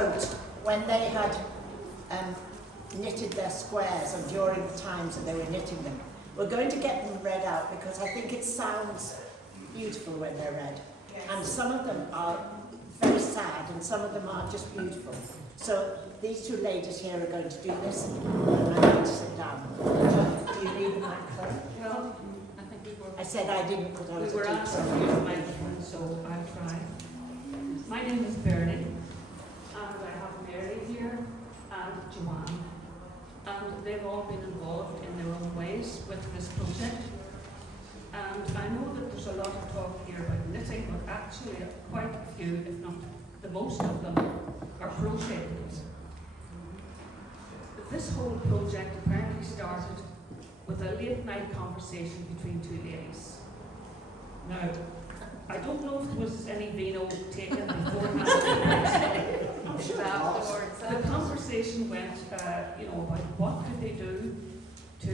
wrote when they had knitted their squares and during the times that they were knitting them. We're going to get them read out because I think it sounds beautiful when they're read. Yes. And some of them are very sad and some of them are just beautiful. So these two ladies here are going to do this and I'm going to sit down. Do you need the microphone? Well, I think we were. I said I didn't because I was We were asked to use the microphone, so I'll try. My name is Bernie, and I have Mary here and Joanne, and they've all been involved in their own ways with this project. And I know that there's a lot of talk here about knitting, but actually quite a few, if not the most of them, are crocheted. This whole project apparently started with a late night conversation between two ladies. Now, I don't know if there was any vino taken beforehand. I'm sure afterwards. The conversation went, about what could they do to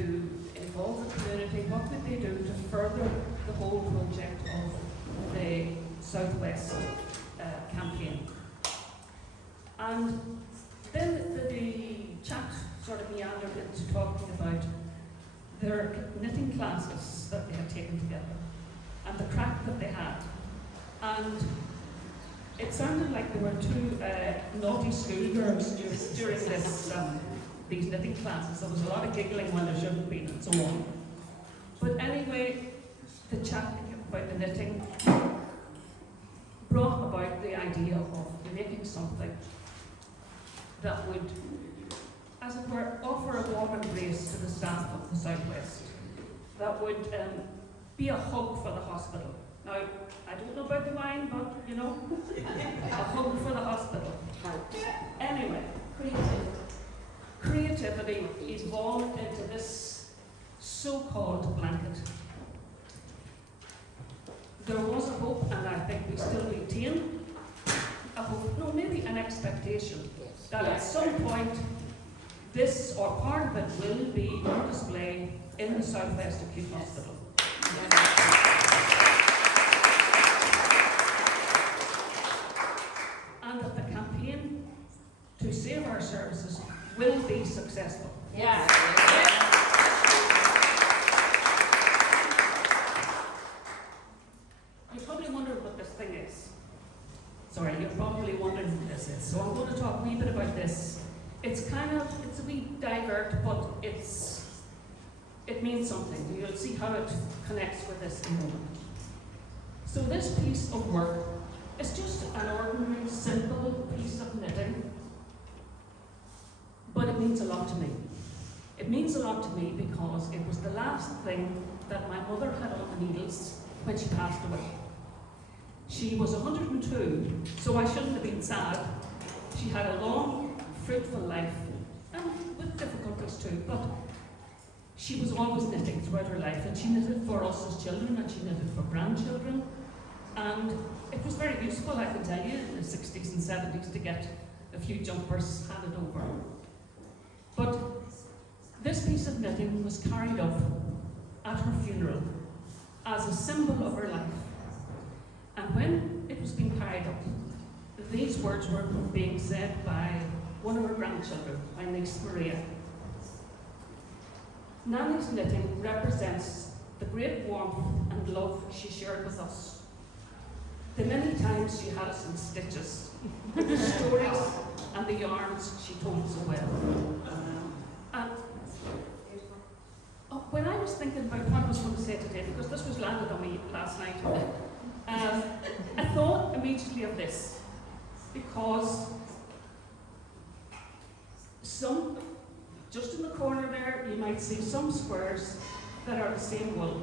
involve the community, what could they do to further the whole project of the Southwest campaign. And then the chat sort of meandered into talking about their knitting classes that they had taken together and the crack that they had. And it sounded like there were two naughty schoolgirls during these knitting classes. There was a lot of giggling when there shouldn't have been and so on. But anyway, the chat about the knitting brought about the idea of making something that would, as it were, offer a warm embrace to the staff of the Southwest. That would be a hug for the hospital. Now, I don't know about the wine, but a hug for the hospital. Anyway, creativity evolved into this so-called blanket. There was a hope, and I think we still retain a hope, no, maybe an expectation, that at some point this or part of it will be on display in the Southwest Acute Hospital. And that the campaign to save our services will be successful. Yeah. You probably wonder what this thing is. Sorry, you're probably wondering what this is. So I'm going to talk a wee bit about this. It's a wee divert, but it means something. You'll see how it connects with this in a moment. So this piece of work is just an ordinary, simple piece of knitting, but it means a lot to me. It means a lot to me because it was the last thing that my mother had on the needles when she passed away. She was 102, so I shouldn't have been sad. She had a long, fruitful life, and with difficulties too, but she was always knitting throughout her life, and she knitted for us as children, and she knitted for grandchildren, and it was very useful, I can tell you, in the 60s and 70s to get a few jumpers handed over. But this piece of knitting was carried up at her funeral as a symbol of her life. And when it was being carried up, these words were being said by one of her grandchildren, my niece Maria. Nanny's knitting represents the great warmth and love she shared with us. The many times she had us in stitches, the stories and the yarns she told so well. And when I was thinking about what I was going to say today, because this was landed on me last night, I thought immediately of this, because just in the corner there, you might see some squares that are the same wool.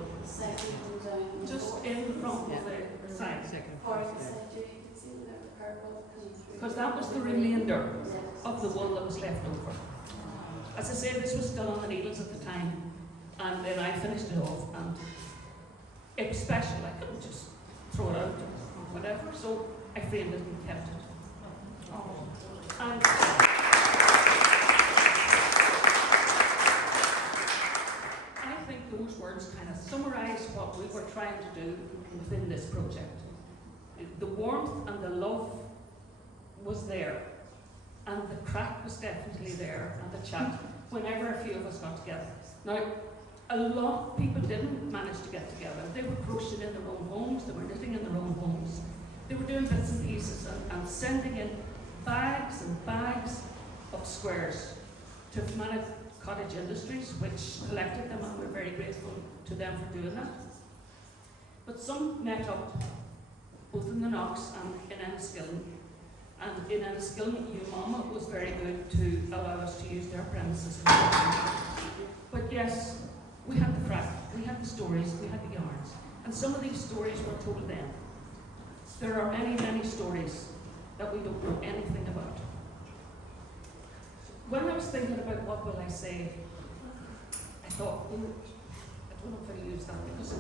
Just in the front of the side. Because that was the remainder of the wool that was left over. As I say, this was still on the needles at the time, and then I finished it off, and it was special. I couldn't just throw it out or whatever, so I framed it and kept it. And I think those words kind of summarise what we were trying to do within this project. The warmth and the love was there, and the crack was definitely there, and the chat, whenever a few of us got together. Now, a lot of people didn't manage to get together. They were crocheting in their own homes, they were knitting in their own homes. They were doing bits and pieces and sending in bags and bags of squares to Fermanagh Cottage Industries, which collected them, and we're very grateful to them for doing that. But some met up, both in the Knox and in Enniskillen. And in Enniskillen, Mama was very good to allow us to use their premises. But yes, we had the crack, we had the stories, we had the yarns. And some of these stories were told then. There are many, many stories that we don't know anything about. When I was thinking about what will I say, I thought, I don't know if I'll use that because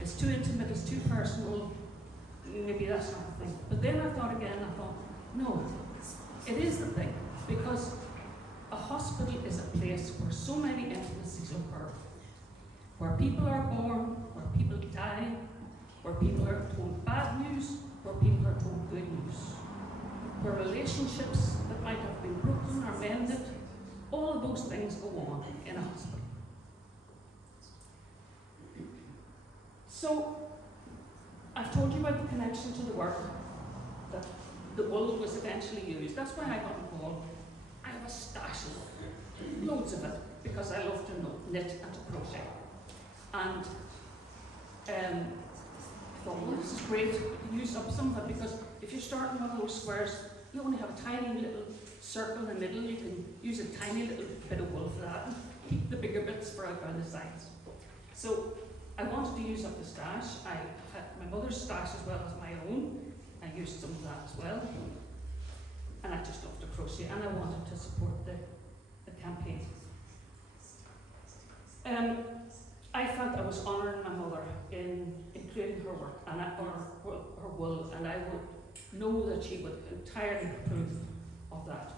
it's too intimate, it's too personal, maybe that's not the thing. But then I thought again, no, it is the thing, because a hospital is a place where so many intimacies occur, where people are born, where people die, where people are told bad news, where people are told good news, where relationships that might have been broken or mended, all of those things go on in a hospital. So, I've told you about the connection to the work, that the wool was eventually used. That's why I got involved. I have a stash of it, loads of it, because I love to knit and to crochet. And I thought, well, this is great, you can use up some of it, because if you're starting one of those squares, you only have a tiny little circle in the middle, you can use a tiny little bit of wool for that, and keep the bigger bits for out on the sides. So I wanted to use up the stash. I had my mother's stash as well as my own. I used some of that as well. And I just loved to crochet, and I wanted to support the campaign. I felt I was honouring my mother in creating her work and her wool, and I would know that she would entirely approve of that.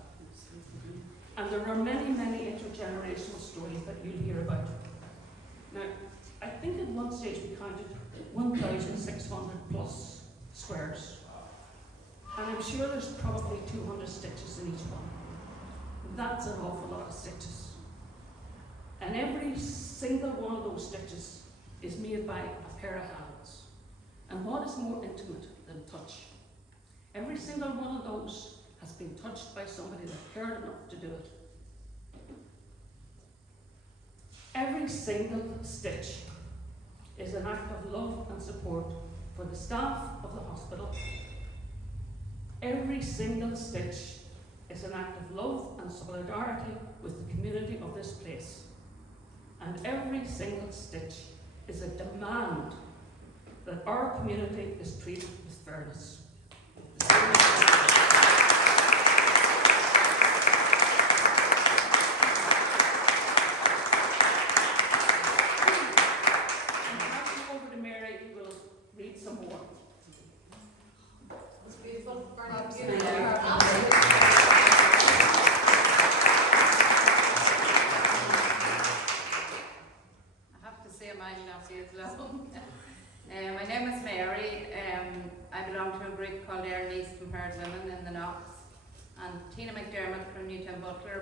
And there are many, many intergenerational stories that you'll hear about. Now, I think at one stage we counted 1,600 plus squares. And I'm sure there's probably 200 stitches in each one. That's an awful lot of stitches. And every single one of those stitches is made by a pair of hands. And what is more intimate than touch? Every single one of those has been touched by somebody that cared enough to do it. Every single stitch is an act of love and support for the staff of the hospital. Every single stitch is an act of love and solidarity with the community of this place. And every single stitch is a demand that our community is treated with fairness.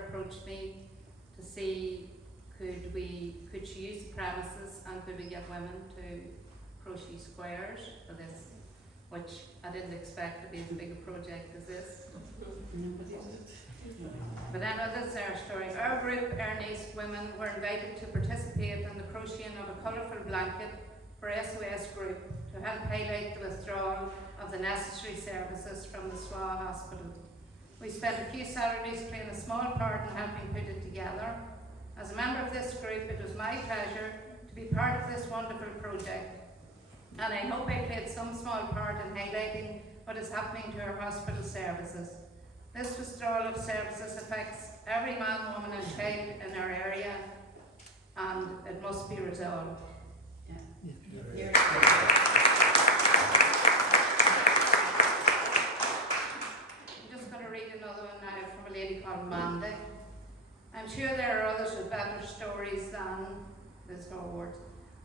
Approached me to see could she use the premises and could we get women to crochet squares for this, which I didn't expect to be as big a project as this. But I know this is our story. Our group, Ernest women, were invited to participate in the crocheting of a colourful blanket for SOS Group to help highlight the withdrawal of the necessary services from the SWA hospital. We spent a few Saturdays playing a small part in helping put it together. As a member of this group, it was my pleasure to be part of this wonderful project. And I hope I played some small part in highlighting what is happening to our hospital services. This withdrawal of services affects every man, woman and child in our area, and it must be resolved. Yeah. From a lady called Mandy. I'm sure there are others with better stories than this forward.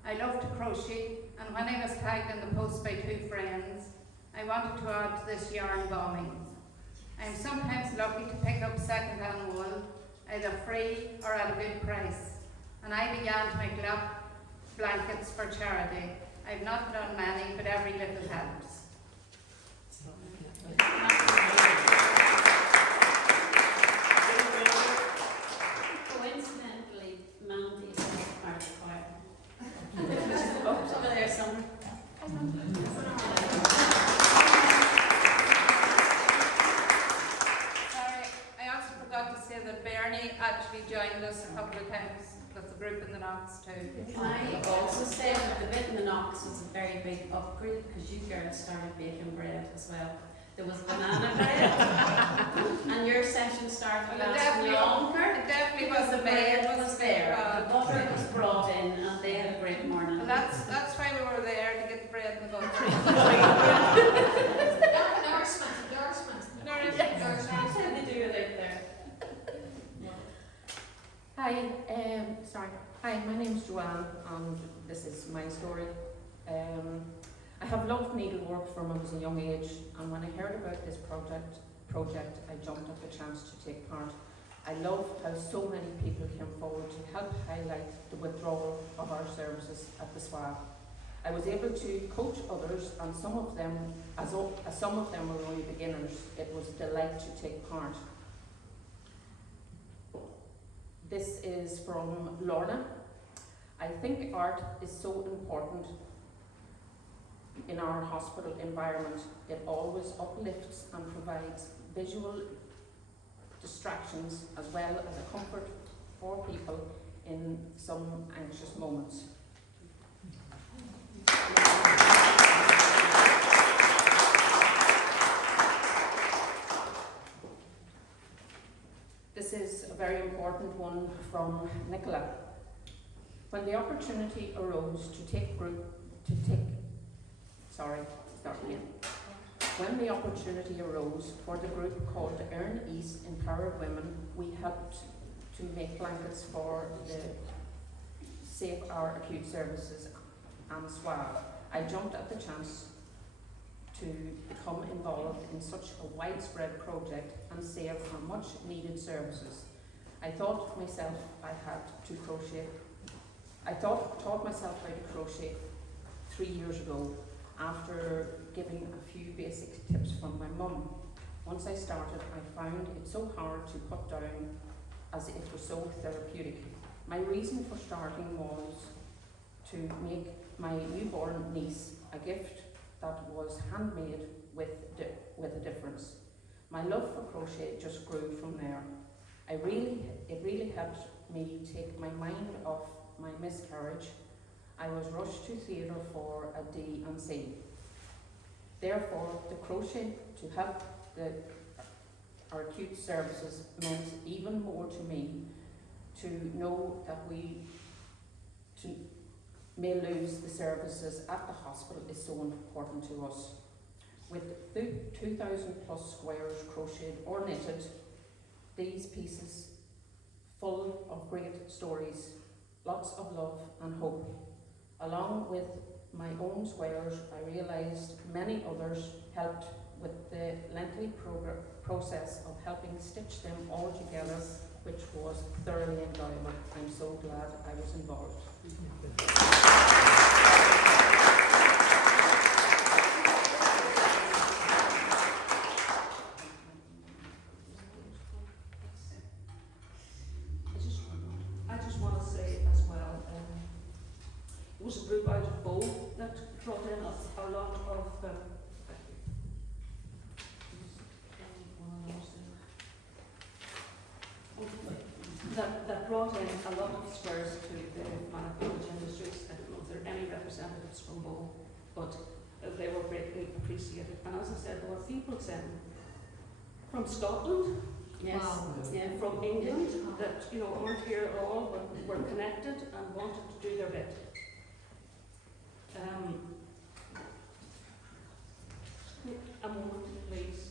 I love to crochet, and when I was tagged in the post by two friends, I wanted to add to this yarn bombing. I'm sometimes lucky to pick up second-hand wool, either free or at a good price. And I began to make blankets for charity. I've not done many, but every little helps. Coincidentally, Mandy is part of the choir. It's over there somewhere. Sorry, I also forgot to say that Bernie actually joined us a couple of times with the group in the Knox too. Can I also say that the bit in the Knox was a very big upgrade because you girls started baking bread as well. There was banana bread, and your session started Well, it lasting longer. It definitely Because was the bread was there, uh, the butter was brought in, and they had a great morning. Well, that's why we were there, to get the bread and the butter. Endorsement. That's how they do it out there. Hi, Hi, my name's Joanne, and this is my story. I have loved needlework from when I was a young age, and when I heard about this project, I jumped at the chance to take part. I love how so many people came forward to help highlight the withdrawal of our services at the SWA. I was able to coach others, and some of them were only beginners. It was a delight to take part. This is from Lorna. I think art is so important in our hospital environment. It always uplifts and provides visual distractions as well as a comfort for people in some anxious moments. This is a very important one from Nicola. When the opportunity arose When the opportunity arose for the group called Earn East Empowered Women, we helped to make blankets for the Save Our Acute Services and SWA. I jumped at the chance to become involved in such a widespread project and save our much needed services. I thought myself I had to crochet. I taught myself how to crochet 3 years ago after giving a few basic tips from my mum. Once I started, I found it so hard to put down as it was so therapeutic. My reason for starting was to make my newborn niece a gift that was handmade with a difference. My love for crochet just grew from there. It really helped me take my mind off my miscarriage. I was rushed to theatre for a D&C. Therefore, the crochet to help our acute services meant even more to me, to know that we may lose the services at the hospital is so important to us. With 2,000 plus squares crocheted or knitted, these pieces full of great stories, lots of love and hope. Along with my own squares, I realised many others helped with the lengthy process of helping stitch them all together, which was thoroughly enjoyable. I'm so glad I was involved. I just want to say as well, there was a group out of Bow that brought in a lot of that brought in a lot of squares to the manufacturing industries. I don't know if there are any representatives from Bow, but they were greatly appreciated. And as I said, there were people from Scotland, Yes. Wow. Yeah. from England, that aren't here at all, but were connected and wanted to do their bit. A moment, please.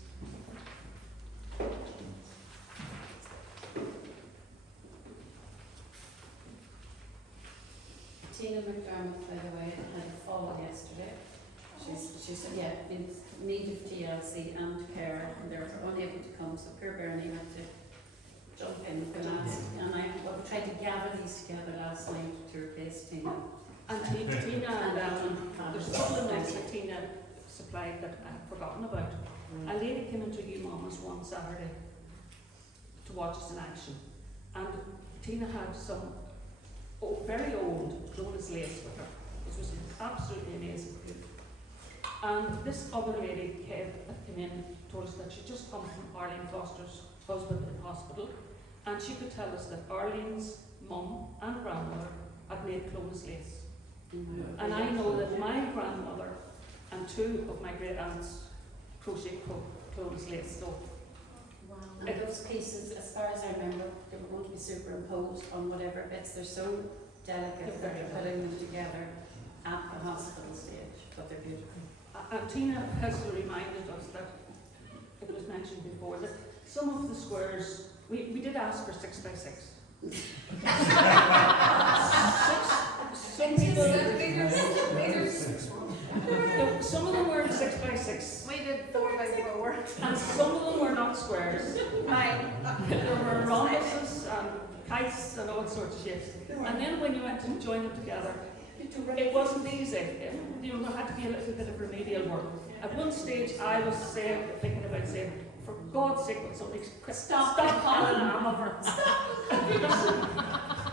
Tina McDermott, by the way, had a fall yesterday. She She's in need of TLC and care, and they're unable to come, so poor Bernie had to jump in for last. And I tried to gather these together last night to replace Tina. And Tina, there's a couple of notes that Tina supplied that I had forgotten about. A lady came into You Mamas one Saturday to watch us in action, and Tina had some very old Clones lace with her. It was absolutely amazing. And this other lady that came in told us that she'd just come from Arlene Foster's husband in hospital, and she could tell us that Arlene's mum and grandmother had made Clones lace. And I know that my grandmother and two of my great aunts crocheted Clones lace. So wow. And those pieces, as far as I remember, they were going to be superimposed on whatever bits. They're so delicate that they're putting them together at the hospital stage, but they're beautiful. And Tina has reminded us that, it was mentioned before, that some of the squares, we did ask for 6 by 6. Some of them were 6 by 6. We did 4 by 4. And some of them were not squares. There were rhombuses and kites and all sorts of shapes. And then when you went to join them together, it wasn't easy. There had to be a little bit of remedial work. At one stage, I was thinking about saying, for God's sake, will somebody stop calling an arm over.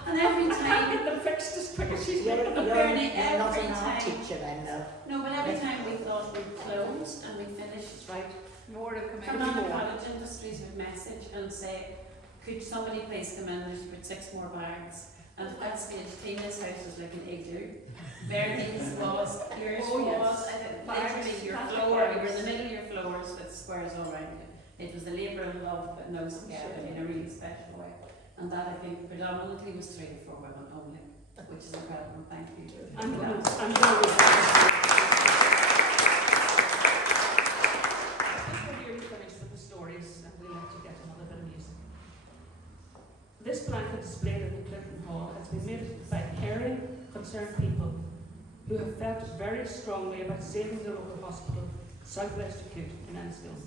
And every I time, get them fixed as quick as she's You're making them. not Bernie, an art every teacher then, though. no, but every time we thought we'd closed and we finished, Right. More to come in. Fermanagh Cottage Industries would message and say, could somebody please come in, there's about 6 more bags. And at that stage, Tina's house was like an igloo. Bernie's was, yours Oh, yes. was, literally your floor, you were in the middle of your floors with squares all around it. It was the labour of love that knows together in a really special way. And that, I think, predominantly was 3 to 4 women only, which is incredible. Thank you. I'm very sorry. We're nearly finished with the stories, and we'll let you get another bit of music. This blanket displayed in the Clinton Hall has been made by caring, concerned people who have felt very strongly about saving the local hospital, Southwest Acute in Enniskillen.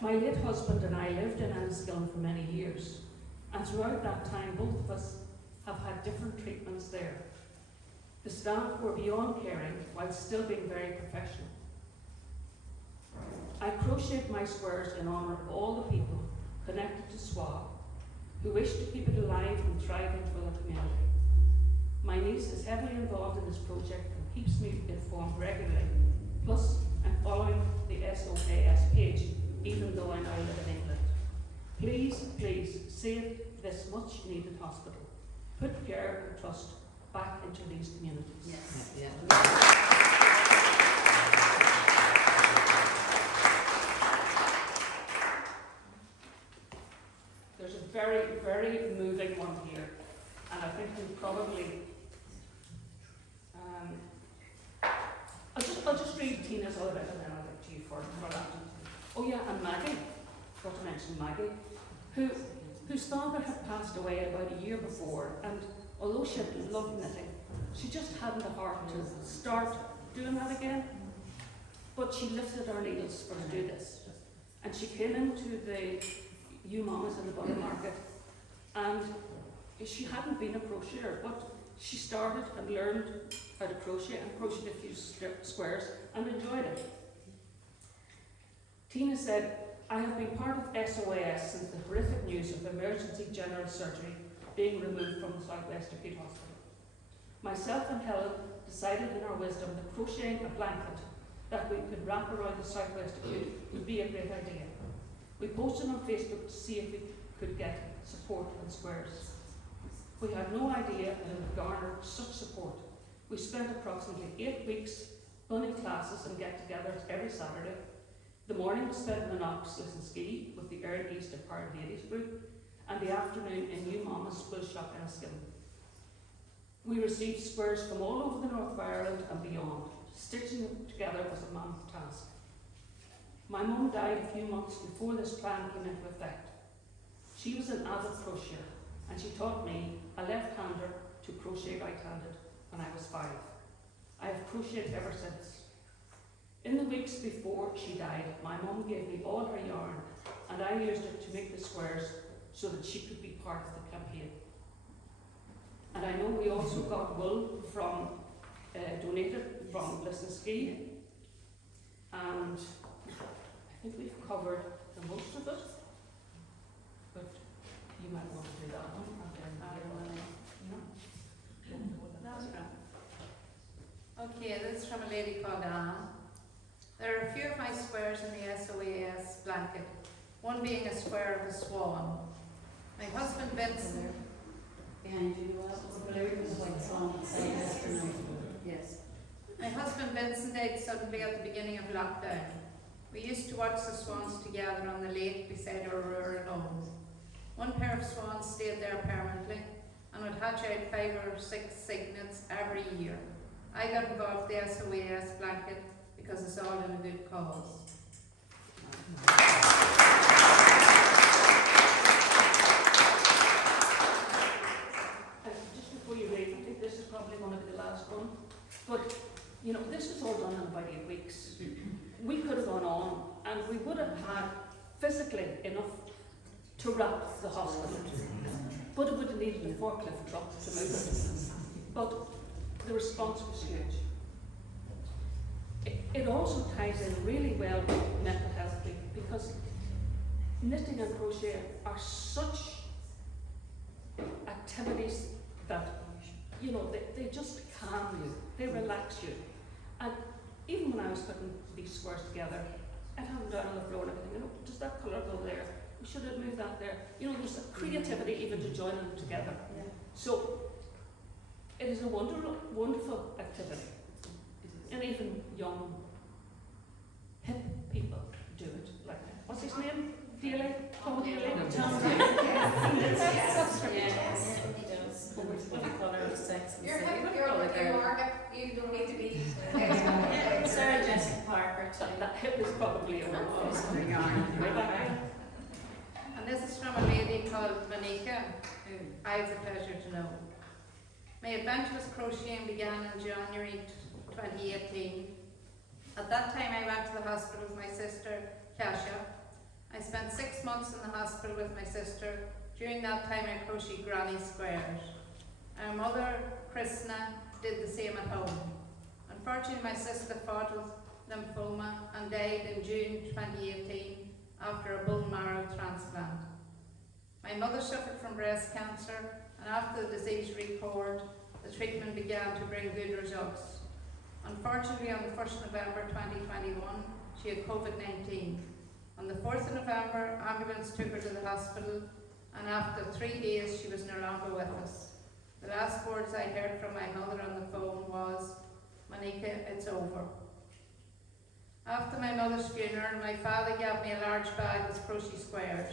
My late husband and I lived in Enniskillen for many years, and throughout that time both of us have had different treatments there. The staff were beyond caring while still being very professional. I crocheted my squares in honour of all the people connected to SWA who wish to keep it alive and thriving for the community. My niece is heavily involved in this project and keeps me informed regularly. Plus, I'm following the SOAS page, even though I now live in England. Please, please, save this much needed hospital. Put care and trust back into these communities. Yes. There's a very, very moving one here, and I think we probably, I'll just read Tina's other bit and then I'll get to you for that. Oh yeah, and Maggie, got to mention Maggie, whose father had passed away about a year before, and although she had loved knitting, she just hadn't the heart to start doing that again. But she lifted our needles for to do this, and she came into the You Mamas in the Bottom Market, and she hadn't been a crocheter, but she started and learned how to crochet and crocheted a few squares and enjoyed it. Tina said, I have been part of SOAS since the horrific news of emergency general surgery being removed from the Southwest Acute Hospital. Myself and Helen decided in our wisdom that crocheting a blanket that we could wrap around the Southwest Acute would be a great idea. We posted on Facebook to see if we could get support and squares. We had no idea that it would garner such support. We spent approximately 8 weeks running classes and get-togethers every Saturday. The morning was spent in the Knox Listen Ski with the Earn East Empowered Ladies group, and the afternoon in You Mamas School Shop in Enniskillen. We received squares from all over the north of Ireland and beyond. Stitching them together was a mammoth task. My mum died a few months before this plan came into effect. She was an avid crocheter, and she taught me, a left-hander, to crochet right-handed when I was 5. I have crocheted ever since. In the weeks before she died, my mum gave me all her yarn and I used it to make the squares so that she could be part of the campaign. And I know we also got wool from, donated from Lisnaskey, and I think we've covered the most of it, but you might want to do that one. Okay, this is from a lady called Anne. There are a few of my squares in the SOAS blanket, one being a square of a swan. My husband Vincent. Behind you, that was a blue and white swan saying yesterday. Yes. My husband Vincent died suddenly at the beginning of lockdown. We used to watch the swans together on the lake beside our rural home. One pair of swans stayed there permanently and would hatch out 5 or 6 cygnets every year. I got involved with the SOAS blanket because it's all in a good cause. Just before you leave, I think this is probably going to be the last one, but you know, this was all done in about 8 weeks. We could have gone on and we would have had physically enough to wrap the hospital, but it would have needed a forklift truck to move it. But the response was huge. It also ties in really well with mental health because knitting and crochet are such activities that, you know, they just calm you, they relax you. And even when I was putting these squares together, I'd have them down on the floor and everything, you know, does that colour go there? We should have moved that there. You know, there's a creativity even to join them together. Yeah. So it is a wonderful activity. And even young, hip people do it. Like, what's his name? Daly? Tom Daly? Tom Daly. Yes. He does. What do you call her? Sex and You're City. like, you're like a market, you don't need to be. Yeah, Sarah Jessica Parker too. That hip is probably a Something way back. And this is from a lady called Monica, who I have the pleasure to know. My adventurous crocheting began in January 2018. At that time I went to the hospital with my sister, Kasia. I spent 6 months in the hospital with my sister. During that time I crocheted granny squares. Our mother, Krishna, did the same at home. Unfortunately, my sister fought with lymphoma and died in June 2018 after a bone marrow transplant. My mother suffered from breast cancer, and after the disease recurred, the treatment began to bring good results. Unfortunately, on the 1st of November 2021, she had COVID-19. On the 4th of November, ambulance took her to the hospital, and after 3 days, she was no longer with us. The last words I heard from my mother on the phone was, "Monica, it's over." After my mother's funeral, my father gave me a large bag with crochet squares.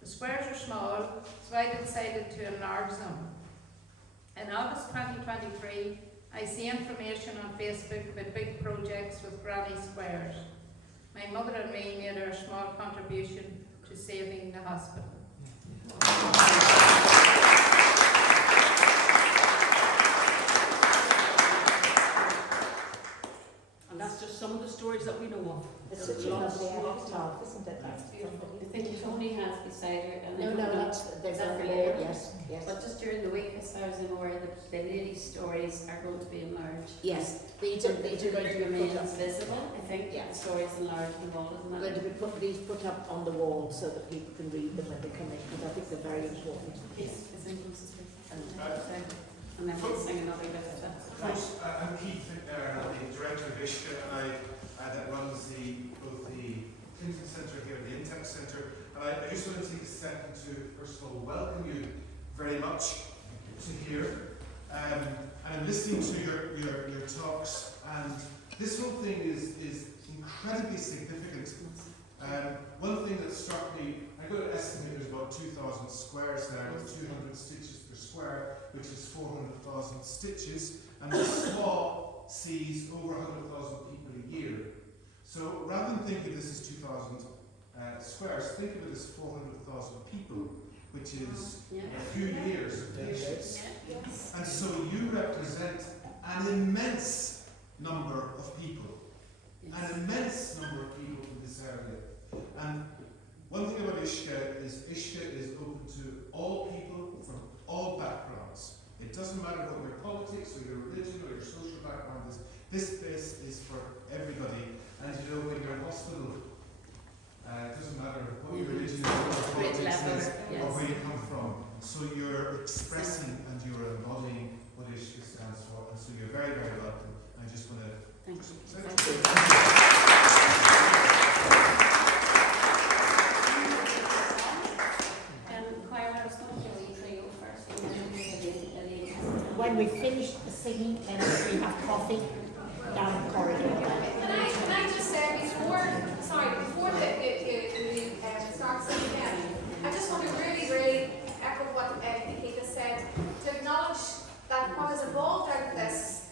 The squares are small, so I decided to enlarge them. In August 2023, I see information on Facebook about big projects with granny squares. My mother and me made our small contribution to saving the hospital. And that's just some of the stories that we know of. It's such a lovely epitaph, isn't it? That's beautiful. I think Tony has beside her. And I No, don't no, know- that's, there's Is that a for layer, later? yes, yes. But just during the week, as far as I'm aware, the ladies' stories are going to be enlarged. Yes, these are going to be remain put up. visible. I think Yeah. the stories enlarged and all, isn't Going it? to be put up on the wall so that people can read them when they come in, because I think they're very important. Yes, it's inclusive. And then we'll sing another bit of it. Right, I'm Keith, the Director of ISHCA, and that runs both the Clinton Centre here and the Intech Centre. And I just want to take a second to, first of all, welcome you very much to here. And I'm listening to your talks, and this whole thing is incredibly significant. One thing that struck me, I got to estimate there's about 2,000 squares there with 200 stitches per square, which is 400,000 stitches, and the SWA sees over 100,000 people a year. So rather than think of this as 2,000 squares, think of it as 400,000 people, which is a few years of patients. Yes. And so you represent an immense number of people. an immense number of people from this area. And one thing about Uisce is open to all people from all backgrounds. It doesn't matter what your politics or your religion or your social background is. This place is for everybody. And you know, when you're in hospital, it doesn't matter what your religion is, what your politics is, or where you come from. So you're expressing and you're embodying what Uisce stands for. And so you're very, very welcome. I just want to Thank you. say Choir, I was going to do a trio first, and then we'll do a lady. When we finish the singing, then we have coffee down the corridor. Can I just say, before